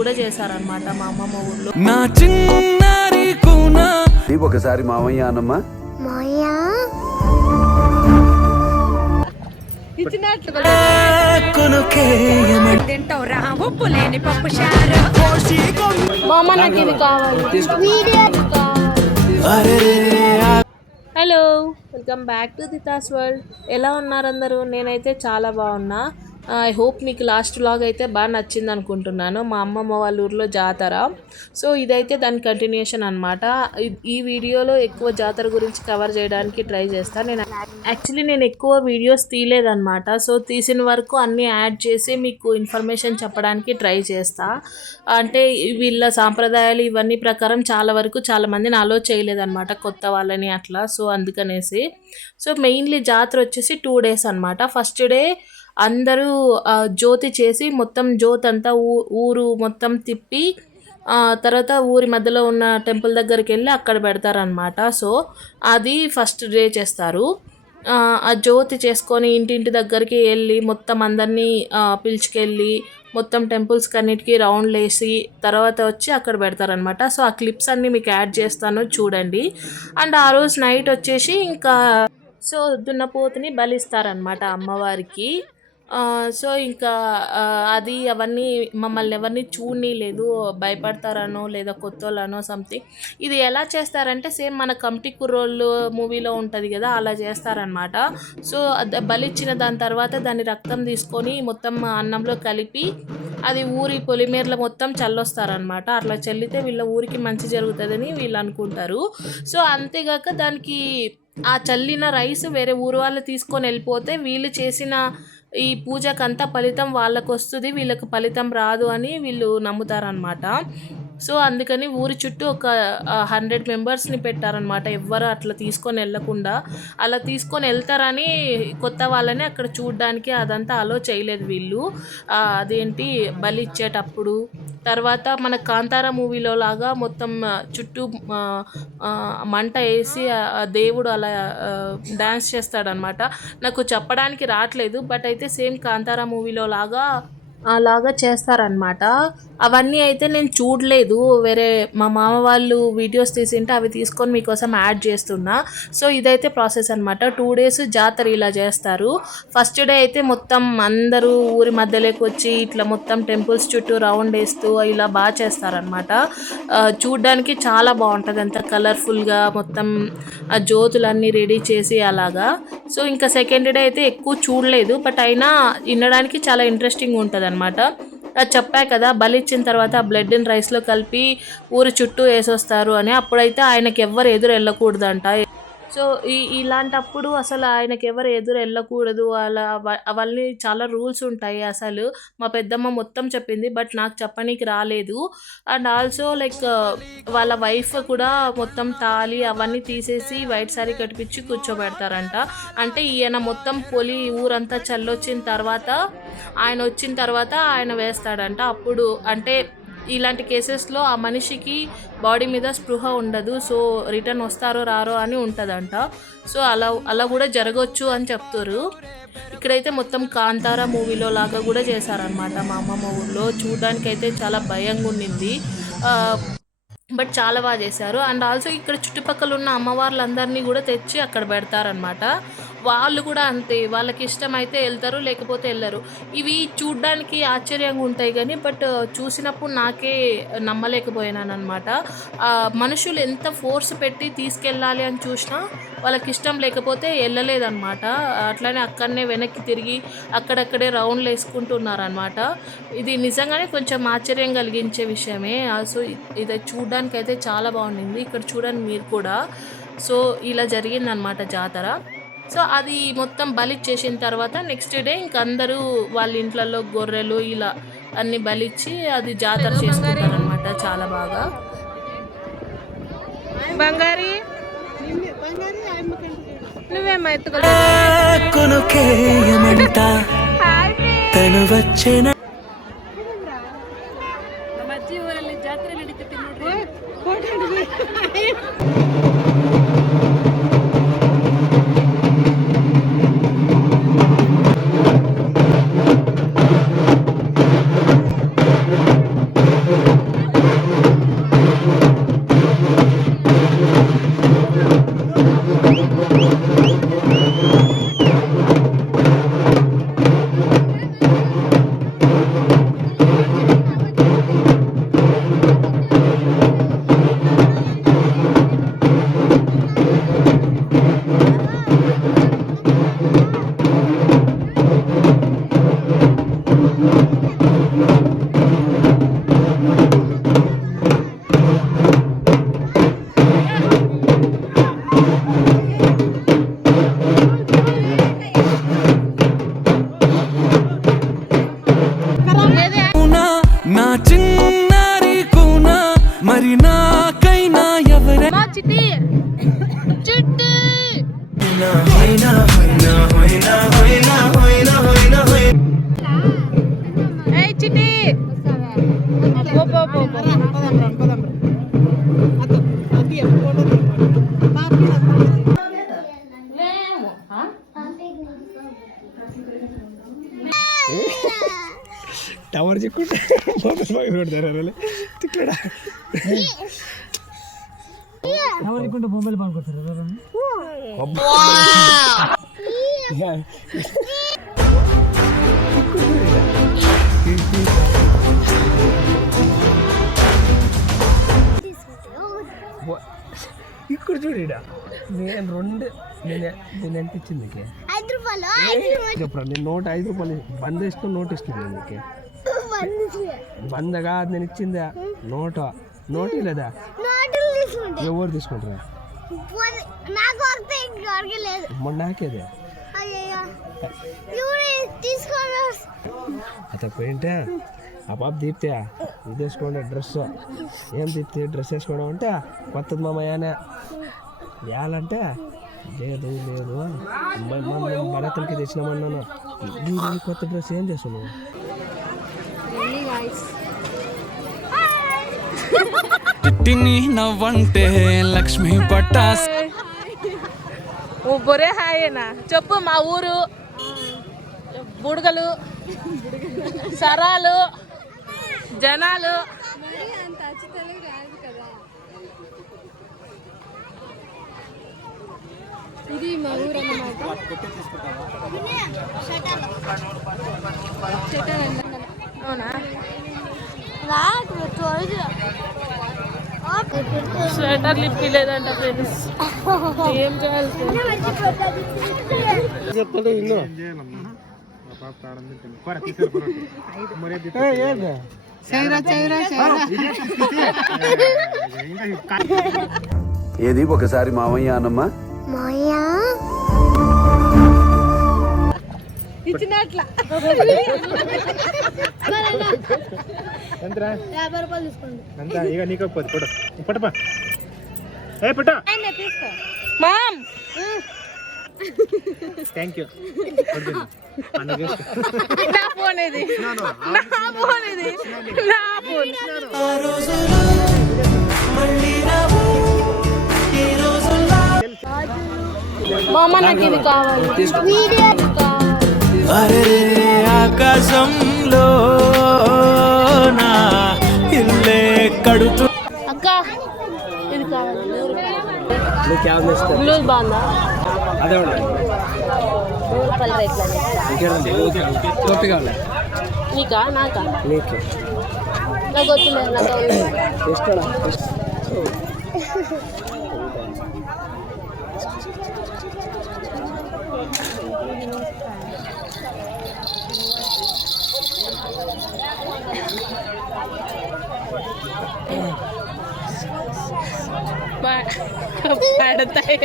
కూడా చేశారనమాట మా అమ్మమ్మ ఊర్లో. నా చిన్నారి కూనా ఒకసారి మామయ్య అన్నమ్మ hello, welcome back to Ditha's world. ఎలా ఉన్నారు అందరూ? నేనైతే చాలా బాగున్నా. ఐ హోప్ మీకు లాస్ట్ వ్లాగ్ అయితే బాగా నచ్చింది అనుకుంటున్నాను. మా అమ్మమ్మ వాళ్ళ ఊర్లో జాతర, సో ఇదైతే దాని కంటిన్యూషన్ అనమాట. ఈ వీడియోలో ఎక్కువ జాతర గురించి కవర్ చేయడానికి ట్రై చేస్తాను. నేను ఎక్కువ వీడియోస్ తీయలేదన్నమాట. సో తీసిన వరకు అన్నీ యాడ్ చేసి మీకు ఇన్ఫర్మేషన్ చెప్పడానికి ట్రై చేస్తా. అంటే వీళ్ళ సాంప్రదాయాలు ఇవన్నీ ప్రకారం చాలా వరకు చాలామందిని అలో చేయలేదన్నమాట, కొత్త వాళ్ళని అట్లా. సో అందుకనేసి సో మెయిన్లీ జాతర వచ్చేసి 2 days అనమాట. ఫస్ట్ డే అందరూ జ్యోతి చేసి మొత్తం జ్యోతి అంతా ఊరు మొత్తం తిప్పి తర్వాత ఊరి మధ్యలో ఉన్న టెంపుల్ దగ్గరికి వెళ్ళి అక్కడ పెడతారనమాట. సో అది ఫస్ట్ డే చేస్తారు. ఆ జ్యోతి చేసుకొని ఇంటింటి దగ్గరికి వెళ్ళి మొత్తం అందరినీ పిలుచుకెళ్ళి మొత్తం టెంపుల్స్కి అన్నిటికీ రౌండ్లు వేసి తర్వాత వచ్చి అక్కడ పెడతారనమాట. సో ఆ క్లిప్స్ అన్నీ మీకు యాడ్ చేస్తాను, చూడండి. అండ్ ఆ రోజు నైట్ వచ్చేసి ఇంకా సో దున్నపోతుని బలిస్తారనమాట అమ్మవారికి. సో ఇంకా అది అవన్నీ మమ్మల్ని ఎవరిని చూడనీలేదు, భయపడతారనో లేదా కొత్త వాళ్ళనో సంథింగ్. ఇది ఎలా చేస్తారంటే సేమ్ మన కమిటీ కుర్రోళ్ళు మూవీలో ఉంటుంది కదా, అలా చేస్తారనమాట. సో బలిచ్చిన దాని తర్వాత దాని రక్తం తీసుకొని మొత్తం అన్నంలో కలిపి అది ఊరి పొలిమేరలో మొత్తం చల్లొస్తారనమాట. అట్లా చల్లితే వీళ్ళ ఊరికి మంచి జరుగుతుందని వీళ్ళు అనుకుంటారు. సో అంతేగాక దానికి ఆ చల్లిన రైస్ వేరే ఊరు వాళ్ళు తీసుకొని వెళ్ళిపోతే వీళ్ళు చేసిన ఈ పూజకంతా ఫలితం వాళ్ళకు వస్తుంది, వీళ్ళకి ఫలితం రాదు అని వీళ్ళు నమ్ముతారనమాట. సో అందుకని ఊరి చుట్టూ ఒక 100 మెంబర్స్ని పెట్టారనమాట. ఎవ్వరు అట్లా తీసుకొని వెళ్ళకుండా. అలా తీసుకొని వెళ్తారని కొత్త వాళ్ళని అక్కడ చూడడానికి అదంతా అలో చేయలేదు వీళ్ళు. అదేంటి బలి ఇచ్చేటప్పుడు. తర్వాత మన కాంతారా మూవీలో లాగా మొత్తం చుట్టూ మంట వేసి దేవుడు అలా డ్యాన్స్ చేస్తాడనమాట. నాకు చెప్పడానికి రావట్లేదు, బట్ అయితే సేమ్ కాంతారా మూవీలో అలాగా చేస్తారనమాట. అవన్నీ అయితే నేను చూడలేదు, వేరే మా మామ వాళ్ళు వీడియోస్ తీసింటే అవి తీసుకొని మీకోసం యాడ్ చేస్తున్నా. సో ఇదైతే ప్రాసెస్ అనమాట. 2 days జాతర ఇలా చేస్తారు. ఫస్ట్ డే అయితే మొత్తం అందరూ ఊరి మధ్యలోకి వచ్చి ఇట్లా మొత్తం టెంపుల్స్ చుట్టూ రౌండ్ వేస్తూ ఇలా బాగా చేస్తారనమాట. చూడ్డానికి చాలా బాగుంటుంది, అంత కలర్ఫుల్గా మొత్తం ఆ జ్యోతులన్నీ రెడీ చేసి అలాగా. సో ఇంకా సెకండ్ డే అయితే ఎక్కువ చూడలేదు, బట్ అయినా వినడానికి చాలా ఇంట్రెస్టింగ్ ఉంటుంది అనమాట. అది చెప్పా కదా, బలి ఇచ్చిన తర్వాత ఆ బ్లడ్ని రైస్లో కలిపి ఊరు చుట్టూ వేసొస్తారు అని. అప్పుడైతే ఆయనకి ఎవ్వరు ఎదురు వెళ్ళకూడదంట. సో ఇలాంటప్పుడు అసలు ఆయనకి ఎవరు ఎదురు వెళ్ళకూడదు, అలా అవన్నీ చాలా రూల్స్ ఉంటాయి. అసలు మా పెద్దమ్మ మొత్తం చెప్పింది, బట్ నాకు చెప్పనీకి రాలేదు. అండ్ ఆల్సో లైక్ వాళ్ళ వైఫ్ కూడా మొత్తం తాళి అవన్నీ తీసేసి వైట్ సారీ కట్టిపించి కూర్చోబెడతారంట. అంటే ఈయన మొత్తం ఊరంతా చల్లొచ్చిన తర్వాత ఆయన వేస్తాడంట. అప్పుడు అంటే ఇలాంటి కేసెస్లో ఆ మనిషికి బాడీ మీద స్పృహ ఉండదు, సో రిటర్న్ వస్తారో రారో అని ఉంటుందంట. సో అలా కూడా జరగవచ్చు అని చెప్తారు. ఇక్కడైతే మొత్తం కాంతారా మూవీలో లాగా కూడా చేశారనమాట మా అమ్మమ్మ ఊర్లో. చూడడానికైతే చాలా భయంగా ఉండింది, బట్ చాలా బాగా చేశారు. అండ్ ఆల్సో ఇక్కడ చుట్టుపక్కల ఉన్న అమ్మవార్లందరినీ కూడా తెచ్చి అక్కడ పెడతారనమాట. వాళ్ళు కూడా అంతే, వాళ్ళకి ఇష్టమైతే వెళ్తారు, లేకపోతే వెళ్ళరు. ఇవి చూడ్డానికి ఆశ్చర్యంగా ఉంటాయి కానీ బట్ చూసినప్పుడు నాకే నమ్మలేకపోయినాను అనమాట. మనుషులు ఎంత ఫోర్స్ పెట్టి తీసుకెళ్ళాలి అని చూసినా వాళ్ళకి ఇష్టం లేకపోతే వెళ్ళలేదన్నమాట. అట్లనే అక్కడనే వెనక్కి తిరిగి అక్కడక్కడే రౌండ్లు వేసుకుంటున్నారనమాట. ఇది నిజంగానే కొంచెం ఆశ్చర్యం కలిగించే విషయమే. సో ఇది చూడడానికి అయితే చాలా బాగుండింది. ఇక్కడ చూడండి మీరు కూడా. సో ఇలా జరిగిందనమాట జాతర. సో అది మొత్తం బలిచ్చేసిన తర్వాత నెక్స్ట్ డే ఇంక అందరూ వాళ్ళ ఇంట్లలో గొర్రెలు ఇలా అన్ని బలిచ్చి అది జాతర చేసుకుంటారనమాట చాలా బాగా. బంగారి నువ్వేమో ಜಾತ್ರೆ ನಡೀತೈತಿ ನೋಡ್ರಿ. చిన్నారి కూనా మరి నాకైనా ఎవరే మా చిట్టి చిట్టి ఏయ్ చిట్టి పో పో పో పో. టవర్ చిక్కుంటే ఫోకస్ బాగా పెడతారు తిక్కడా టవర్ చిక్కుంటే బొమ్మలు పాడుకుంటారు ఇక్కడ చూడ నేను నేను ఎంత ఇచ్చింది చెప్పరా నేను నోట్ 5 రూపాయలు బంద్ వేసుకుని నోట్ ఇస్తున్నాను నీకు బంద్ కాదు నేను ఇచ్చిందా నోట్ లేదా ఎవరు తీసుకుంటారా మొన్న నాకేదే అత పోయింటే ఆ పాప దీప్తే ఇది వేసుకోండి డ్రెస్ ఏం దీప్తి డ్రెస్ వేసుకోవడం అంటే కొత్తది మామయ్యనే వేయాలంటే లేదు భరతులకి తెచ్చినామన్నాను ఈ కొత్త డ్రెస్ ఏం చేస్తున్నావు చిట్టిని నవ్వంటే లక్ష్మి పట్టాస్ బొరే హాయేనా చెప్పు మా ఊరు బుడగలు సరాలు జనాలు ఇది మా ఊరు అన్నమాట. అవునా స్వెటర్ లిప్పి లేదంట ఫ్రెండ్స్ ఏం చేయాలి చెప్తాడు ఇల్లు ఏది ఒకసారి మామయ్య అనమ్మా ఇచ్చినట్ల 50 రూపాయలు తీసుకోండి అంతా ఇక నీకు పట్టపా ఏ పట్ట మామ్ థ్యాంక్ యూ నా ఫోన్ ఇది నా ఫోన్ ఇది నా ఫోన్ మామ నాకు ఇది కావాలి అరే ఆకాశంలో నా ఇల్లే కడుతూ అక్క ఇది కావాలి నీకు యాభై ఇస్తా బ్లూస్ బాగుందా అదే రూపాయల తోటి కావాలి నీకా నాకా నీకు నాకు వచ్చింది నాకు ఇస్తాడా పడతాయి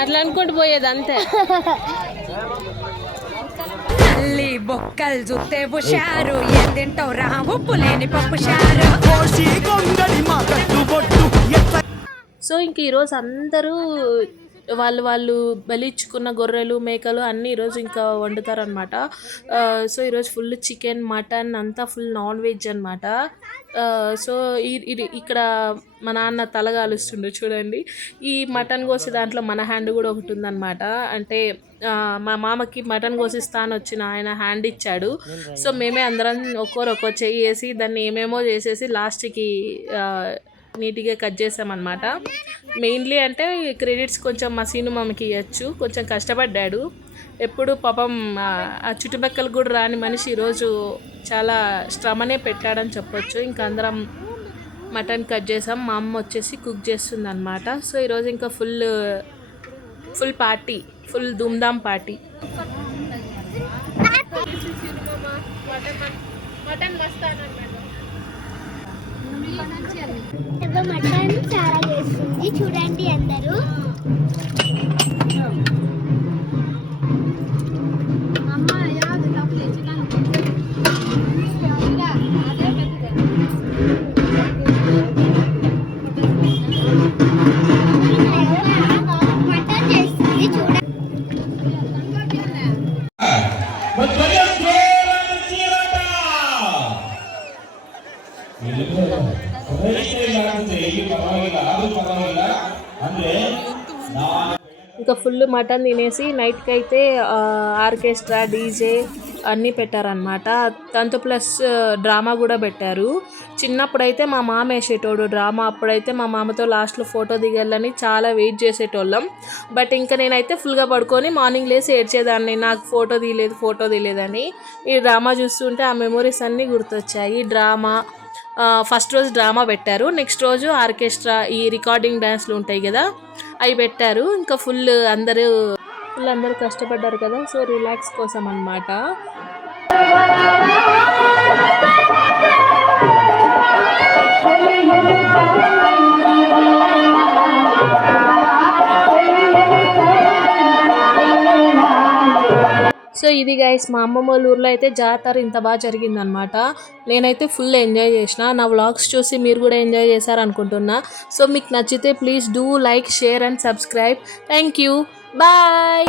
అట్లా అనుకుంటూ పోయేది అంతే తల్లి బొక్కలు చూస్తే హుషారు ఏం తింటావు రా ఉప్పు లేని పప్పు షారు సో ఇంక ఈరోజు అందరూ వాళ్ళు బలిచ్చుకున్న గొర్రెలు మేకలు అన్నీ ఈరోజు ఇంకా వండుతారనమాట. సో ఈరోజు ఫుల్ చికెన్ మటన్ అంతా ఫుల్ నాన్ వెజ్ అనమాట. సో ఇక్కడ మా నాన్న తలగాలుస్తుండే చూడండి. ఈ మటన్ కోసే దాంట్లో మన హ్యాండ్ కూడా ఒకటి ఉందన్నమాట. అంటే మా మామకి మటన్ కోసిస్తాను వచ్చిన ఆయన హ్యాండ్ ఇచ్చాడు. సో మేమే అందరం ఒక్కో చెయ్యి వేసి దాన్ని ఏమేమో చేసేసి లాస్ట్కి నీట్గా కట్ చేసామన్నమాట. మెయిన్లీ అంటే క్రెడిట్స్ కొంచెం మా సీను మామకి ఇవ్వచ్చు. కొంచెం కష్టపడ్డాడు. ఎప్పుడు పాపం ఆ చుట్టుపక్కల కూడా రాని మనిషి ఈరోజు చాలా శ్రమనే పెట్టాడని చెప్పొచ్చు. ఇంకా అందరం మటన్ కట్ చేసాం. మా అమ్మ వచ్చేసి కుక్ చేస్తుంది అనమాట. సో ఈరోజు ఇంకా ఫుల్ పార్టీ, ఫుల్ ధూమ్ధామ్ పార్టీ. మటన్ వస్తానన్నమాట. మటన్ చాలా చేస్తుంది. చేస్తుంది చూడండి అందరూ. మటన్ చేస్తుంది చూడండి. ఇంకా ఫుల్ మటన్ తినేసి నైట్కి అయితే ఆర్కెస్ట్రా డీజే అన్నీ పెట్టారనమాట. దాంతో ప్లస్ డ్రామా కూడా పెట్టారు. చిన్నప్పుడైతే మా మామ వేసేటోడు డ్రామా. అప్పుడైతే మా మామతో లాస్ట్లో ఫోటో దిగాలని చాలా వెయిట్ చేసేటోళ్ళం. బట్ ఇంకా నేనైతే ఫుల్గా పడుకొని మార్నింగ్ లేసి ఏడ్చేదాన్ని, నాకు ఫోటో తీయలేదని. ఈ డ్రామా చూస్తుంటే ఆ మెమొరీస్ అన్నీ గుర్తొచ్చాయి. డ్రామా ఫస్ట్ రోజు డ్రామా పెట్టారు, నెక్స్ట్ రోజు ఆర్కెస్ట్రా ఈ రికార్డింగ్ డ్యాన్స్లు ఉంటాయి కదా అవి పెట్టారు. ఇంకా ఫుల్ అందరూ కష్టపడ్డారు కదా, సో రిలాక్స్ కోసం అన్నమాట. సో ఇది గైస్ మా అమ్మమ్మ వాళ్ళ ఊర్లో అయితే జాతర ఇంత బాగా జరిగిందనమాట. నేనైతే ఫుల్ ఎంజాయ్ చేసిన. నా వ్లాగ్స్ చూసి మీరు కూడా ఎంజాయ్ చేశారనుకుంటున్నా. సో మీకు నచ్చితే please do like, share and subscribe. Thank you, bye.